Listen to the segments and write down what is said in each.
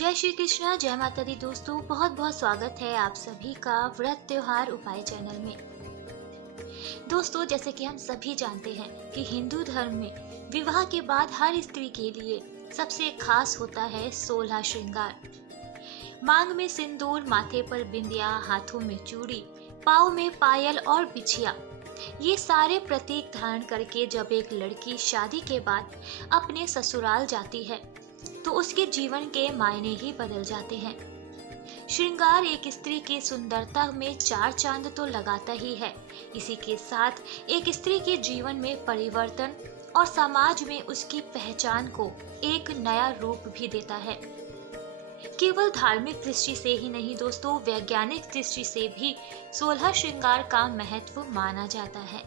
जय श्री कृष्णा, जय माता दी दोस्तों। बहुत बहुत स्वागत है आप सभी का व्रत त्योहार उपाय चैनल में। दोस्तों, जैसे कि हम सभी जानते हैं कि हिंदू धर्म में विवाह के बाद हर स्त्री के लिए सबसे खास होता है 16 श्रृंगार। मांग में सिंदूर, माथे पर बिंदिया, हाथों में चूड़ी, पाँव में पायल और बिछिया, ये सारे प्रतीक धारण करके जब एक लड़की शादी के बाद अपने ससुराल जाती है तो उसके जीवन के मायने ही बदल जाते हैं। श्रृंगार एक स्त्री की सुंदरता में चार चांद तो लगाता ही है, इसी के साथ एक स्त्री के जीवन में परिवर्तन और समाज में उसकी पहचान को एक नया रूप भी देता है। केवल धार्मिक दृष्टि से ही नहीं दोस्तों, वैज्ञानिक दृष्टि से भी 16 श्रृंगार का महत्व माना जाता है।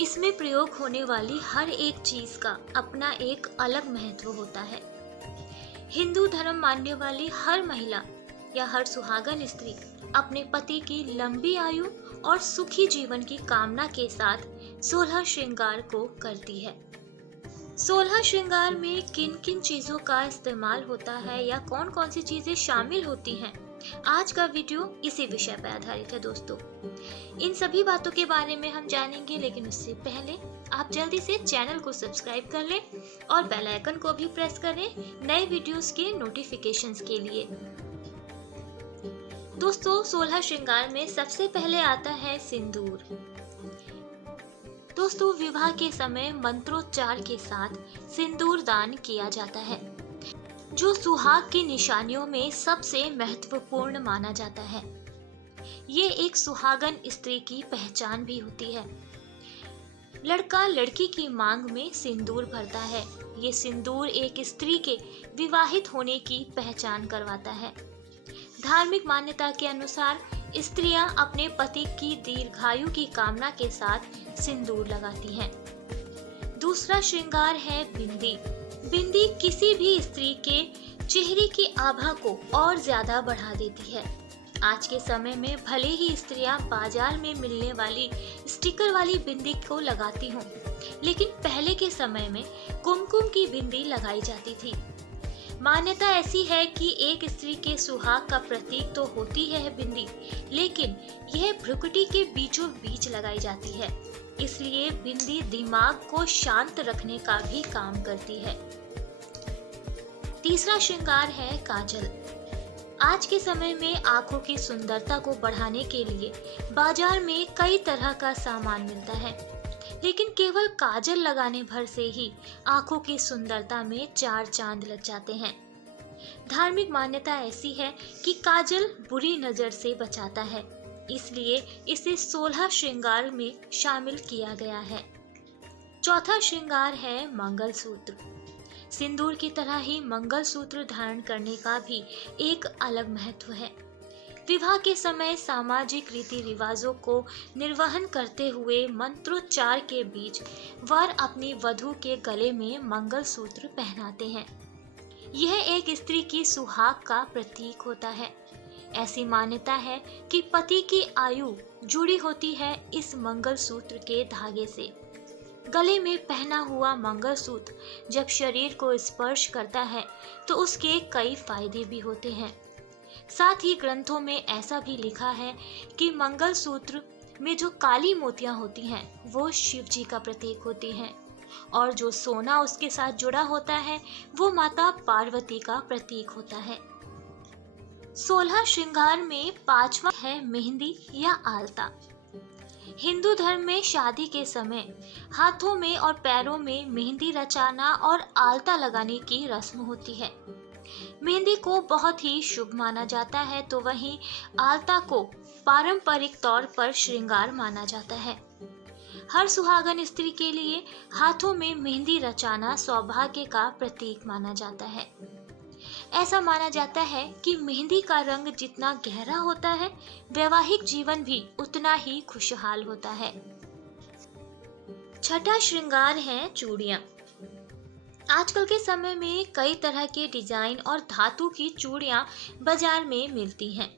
इसमें प्रयोग होने वाली हर एक चीज का अपना एक अलग महत्व होता है। हिंदू धर्म मानने वाली हर महिला या हर सुहागन स्त्री अपने पति की लंबी आयु और सुखी जीवन की कामना के साथ 16 श्रृंगार को करती है। 16 श्रृंगार में किन किन चीजों का इस्तेमाल होता है या कौन कौन सी चीजें शामिल होती हैं, आज का वीडियो इसी विषय पर आधारित है दोस्तों। इन सभी बातों के बारे में हम जानेंगे, लेकिन उससे पहले आप जल्दी से चैनल को सब्सक्राइब कर लें और बेल आइकन को भी प्रेस करें नए वीडियोस के नोटिफिकेशंस के लिए। दोस्तों, 16 श्रृंगार में सबसे पहले आता है सिंदूर। दोस्तों, विवाह के समय मंत्रोच्चार के साथ सिंदूर दान किया जाता है, जो सुहाग की निशानियों में सबसे महत्वपूर्ण माना जाता है। ये एक सुहागन स्त्री की पहचान भी होती है। लड़का लड़की की मांग में सिंदूर भरता है। ये सिंदूर एक स्त्री के विवाहित होने की पहचान करवाता है। धार्मिक मान्यता के अनुसार स्त्रियां अपने पति की दीर्घायु की कामना के साथ सिंदूर लगाती हैं। दूसरा श्रृंगार है बिंदी। बिंदी किसी भी स्त्री के चेहरे की आभा को और ज्यादा बढ़ा देती है। आज के समय में भले ही स्त्रियां बाजार में मिलने वाली स्टिकर वाली बिंदी को लगाती हों, लेकिन पहले के समय में कुमकुम की बिंदी लगाई जाती थी। मान्यता ऐसी है कि एक स्त्री के सुहाग का प्रतीक तो होती है बिंदी, लेकिन यह भ्रुकुटी के बीचों बीच लगाई जाती है। इसलिए बिंदी दिमाग को शांत रखने का भी काम करती है। तीसरा श्रृंगार है काजल। आज के समय में आंखों की सुंदरता को बढ़ाने के लिए बाजार में कई तरह का सामान मिलता है, लेकिन केवल काजल लगाने भर से ही आंखों की सुंदरता में चार चांद लग जाते हैं। धार्मिक मान्यता ऐसी है कि काजल बुरी नजर से बचाता है, इसलिए इसे 16 श्रृंगार में शामिल किया गया है। चौथा श्रृंगार है मंगलसूत्र। सिंदूर की तरह ही मंगलसूत्र धारण करने का भी एक अलग महत्व है। विवाह के समय सामाजिक रीति रिवाजों को निर्वहन करते हुए मंत्रोच्चार के बीच वर अपनी वधू के गले में मंगलसूत्र पहनाते हैं। यह एक स्त्री की सुहाग का प्रतीक होता है। ऐसी मान्यता है कि पति की आयु जुड़ी होती है इस मंगलसूत्र के धागे से। गले में पहना हुआ मंगलसूत्र जब शरीर को स्पर्श करता है तो उसके कई फायदे भी होते हैं। साथ ही ग्रंथों में ऐसा भी लिखा है कि मंगलसूत्र में जो काली मोतियां होती हैं वो शिव जी का प्रतीक होती हैं, और जो सोना उसके साथ जुड़ा होता है वो माता पार्वती का प्रतीक होता है। 16 श्रृंगार में पांचवा है मेहंदी या आलता। हिंदू धर्म में शादी के समय हाथों में और पैरों में मेहंदी रचाना और आलता लगाने की रस्म होती है। मेहंदी को बहुत ही शुभ माना जाता है, तो वहीं आलता को पारंपरिक तौर पर श्रृंगार माना जाता है। हर सुहागन स्त्री के लिए हाथों में मेहंदी रचाना सौभाग्य का प्रतीक माना जाता है। ऐसा माना जाता है कि मेहंदी का रंग जितना गहरा होता है, वैवाहिक जीवन भी उतना ही खुशहाल होता है। छठा श्रृंगार है चूड़ियां। आजकल के समय में कई तरह के डिजाइन और धातु की चूड़ियां बाजार में मिलती हैं,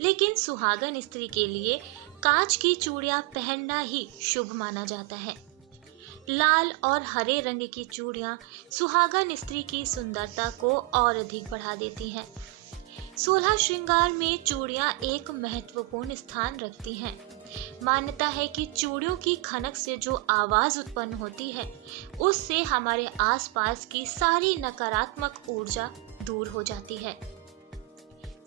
लेकिन सुहागन स्त्री के लिए कांच की चूड़ियां पहनना ही शुभ माना जाता है। लाल और हरे रंग की चूड़ियां सुहागन स्त्री की सुंदरता को और अधिक बढ़ा देती हैं। 16 श्रृंगार में चूड़ियां एक महत्वपूर्ण स्थान रखती हैं। मान्यता है कि चूड़ियों की खनक से जो आवाज उत्पन्न होती है, उससे हमारे आसपास की सारी नकारात्मक ऊर्जा दूर हो जाती है।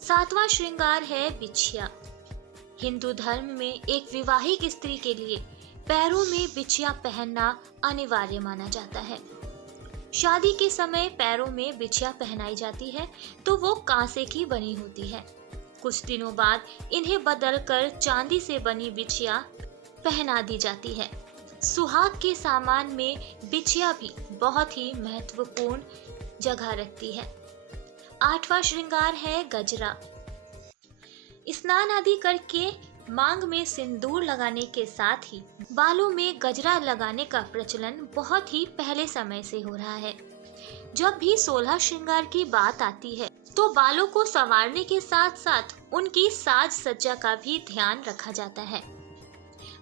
7वां श्रृंगार है बिछिया। हिंदू धर्म में एक विवाहित स्त्री के लिए पैरों में बिछिया पहनना अनिवार्य माना जाता है। शादी के समय पैरों में बिछिया पहनाई जाती है तो वो कांसे की बनी होती है। कुछ दिनों बाद इन्हें बदलकर चांदी से बनी बिछिया पहना दी जाती है। सुहाग के सामान में बिछिया भी बहुत ही महत्वपूर्ण जगह रखती है। 8वां श्रृंगार है गजरा। स्नान आदि करके मांग में सिंदूर लगाने के साथ ही बालों में गजरा लगाने का प्रचलन बहुत ही पहले समय से हो रहा है। जब भी 16 श्रृंगार की बात आती है तो बालों को संवारने के साथ साथ उनकी साज सज्जा का भी ध्यान रखा जाता है।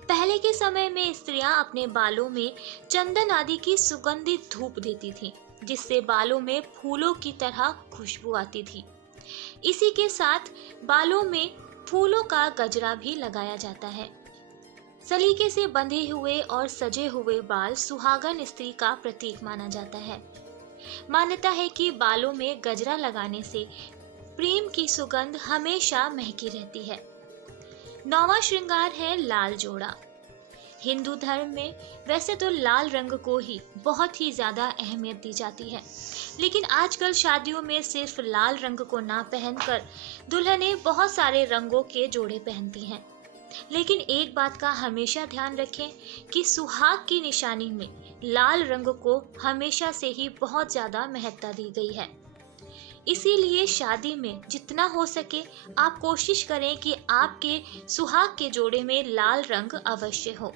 पहले के समय में स्त्रियां अपने बालों में चंदन आदि की सुगंधित धूप देती थीं, जिससे बालों में फूलों की तरह खुशबू आती थी। इसी के साथ बालों में फूलों का गजरा भी लगाया जाता है। सलीके से बंधे हुए और सजे हुए बाल सुहागन स्त्री का प्रतीक माना जाता है। मान्यता है कि बालों में गजरा लगाने से प्रेम की सुगंध हमेशा महकी रहती है। 9वां श्रृंगार है लाल जोड़ा। हिंदू धर्म में वैसे तो लाल रंग को ही बहुत ही ज्यादा अहमियत दी जाती है, लेकिन आजकल शादियों में सिर्फ लाल रंग को ना पहनकर दुल्हनें बहुत सारे रंगों के जोड़े पहनती हैं। लेकिन एक बात का हमेशा ध्यान रखें कि सुहाग की निशानी में लाल रंग को हमेशा से ही बहुत ज्यादा महत्ता दी गई है। इसीलिए शादी में जितना हो सके आप कोशिश करें कि आपके सुहाग के जोड़े में लाल रंग अवश्य हो,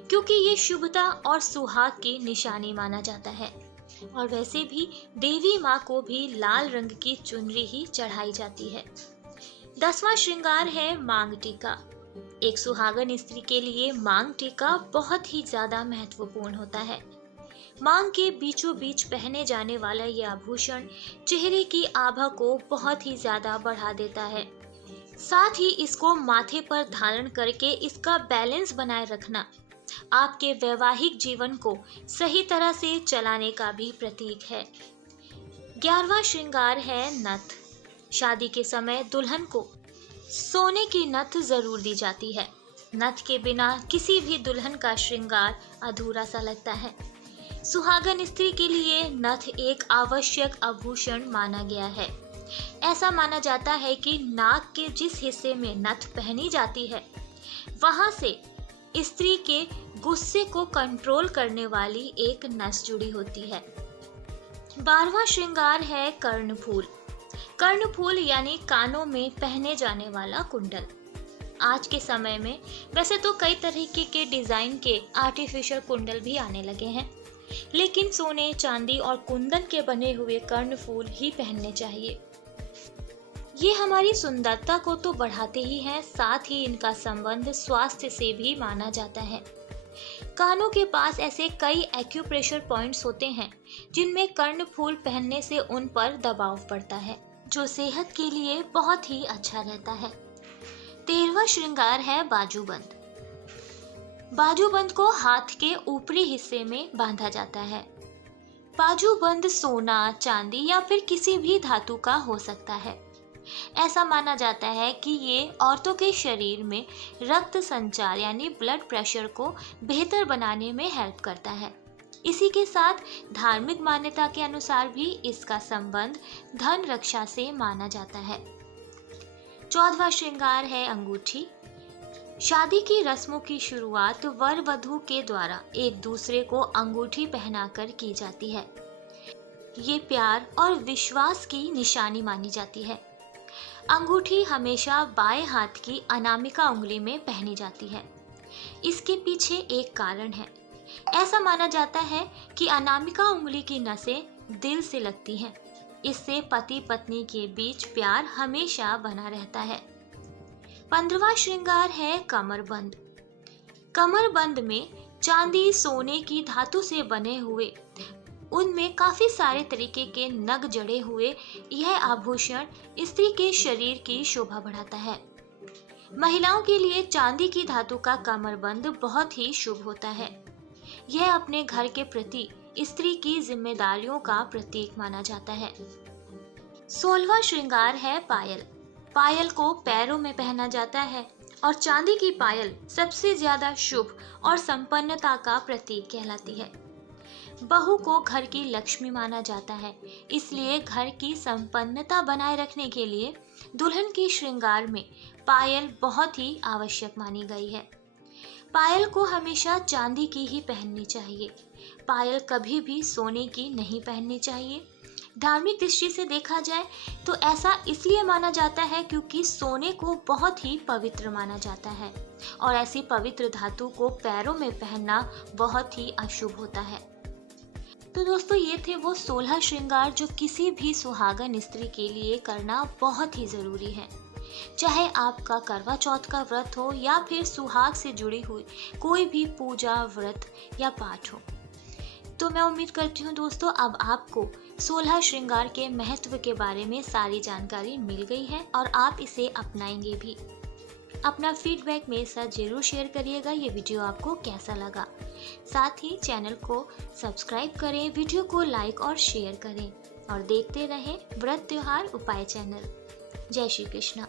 क्योंकि ये शुभता और सुहाग की निशानी माना जाता है। और वैसे भी देवी माँ को भी लाल रंग की चुनरी ही चढ़ाई जाती है। 10वां श्रृंगार है मांग टीका। एक सुहागन स्त्री के लिए मांग टीका बहुत ही ज्यादा महत्वपूर्ण होता है। मांग के बीचों बीच पहने जाने वाला यह आभूषण चेहरे की आभा को बहुत ही ज्यादा बढ़ा देता है। साथ ही इसको माथे पर धारण करके इसका बैलेंस बनाए रखना आपके वैवाहिक जीवन को सही तरह से चलाने का भी प्रतीक है। 11वां श्रृंगार है नथ। शादी के समय दुल्हन को सोने की नथ जरूर दी जाती है। नथ के बिना किसी भी दुल्हन का श्रृंगार अधूरा सा लगता है। सुहागन स्त्री के लिए नथ एक आवश्यक आभूषण माना गया है। ऐसा माना जाता है कि नाक के जिस हिस्से में नथ पहनी जाती है, वहां से स्त्री के गुस्से को कंट्रोल करने वाली एक नस जुड़ी होती है। 12वां श्रृंगार है कर्णफूल। कर्णफूल यानी कानों में पहने जाने वाला कुंडल। आज के समय में वैसे तो कई तरीके के डिजाइन के आर्टिफिशियल कुंडल भी आने लगे हैं, लेकिन सोने, चांदी और कुंदन के बने हुए कर्णफूल ही पहनने चाहिए। ये हमारी सुंदरता को तो बढ़ाते ही हैं, साथ ही इनका संबंध स्वास्थ्य से भी माना जाता है। कानों के पास ऐसे कई एक्यूप्रेशर पॉइंट्स होते हैं जिनमें कर्णफूल पहनने से उन पर दबाव पड़ता है, जो सेहत के लिए बहुत ही अच्छा रहता है। 13वां श्रृंगार है बाजूबंद। बाजूबंद को हाथ के ऊपरी हिस्से में बांधा जाता है। बाजूबंद सोना, चांदी या फिर किसी भी धातु का हो सकता है। ऐसा माना जाता है कि ये औरतों के शरीर में रक्त संचार यानी ब्लड प्रेशर को बेहतर बनाने में हेल्प करता है। इसी के साथ धार्मिक मान्यता के अनुसार भी इसका संबंध धन रक्षा से माना जाता है। 14वां श्रृंगार है अंगूठी। शादी की रस्मों की शुरुआत वर वधू के द्वारा एक दूसरे को अंगूठी पहनाकर की जाती है। ये प्यार और विश्वास की निशानी मानी जाती है। अंगूठी हमेशा बाएं हाथ की अनामिका उंगली में पहनी जाती है। इसके पीछे एक कारण है। ऐसा माना जाता है कि अनामिका उंगली की नसें दिल से लगती हैं। इससे पति पत्नी के बीच प्यार हमेशा बना रहता है। 15वां श्रृंगार है कमरबंद। कमरबंद में चांदी, सोने की धातु से बने हुए उनमें काफी सारे तरीके के नग जड़े हुए यह आभूषण स्त्री के शरीर की शोभा बढ़ाता है। महिलाओं के लिए चांदी की धातु का कमरबंद बहुत ही शुभ होता है। यह अपने घर के प्रति स्त्री की जिम्मेदारियों का प्रतीक माना जाता है। 16वां श्रृंगार है पायल। पायल को पैरों में पहना जाता है और चांदी की पायल सबसे ज्यादा शुभ और संपन्नता का प्रतीक कहलाती है। बहू को घर की लक्ष्मी माना जाता है, इसलिए घर की संपन्नता बनाए रखने के लिए दुल्हन के श्रृंगार में पायल बहुत ही आवश्यक मानी गई है। पायल को हमेशा चांदी की ही पहननी चाहिए। पायल कभी भी सोने की नहीं पहननी चाहिए। धार्मिक दृष्टि से देखा जाए तो ऐसा इसलिए माना जाता है क्योंकि सोने को बहुत ही पवित्र माना जाता है और ऐसी पवित्र धातु को पैरों में पहनना बहुत ही अशुभ होता है। तो दोस्तों, ये थे वो 16 श्रृंगार जो किसी भी सुहागन स्त्री के लिए करना बहुत ही जरूरी है। चाहे आपका करवा चौथ का व्रत हो या फिर सुहाग से जुड़ी हुई कोई भी पूजा, व्रत या पाठ हो। तो मैं उम्मीद करती हूँ दोस्तों, अब आपको 16 श्रृंगार के महत्व के बारे में सारी जानकारी मिल गई है और आप इसे अपनाएंगे भी। अपना फीडबैक मेरे साथ जरूर शेयर करिएगा, ये वीडियो आपको कैसा लगा। साथ ही चैनल को सब्सक्राइब करें, वीडियो को लाइक और शेयर करें और देखते रहें व्रत त्योहार उपाय चैनल। जय श्री कृष्ण।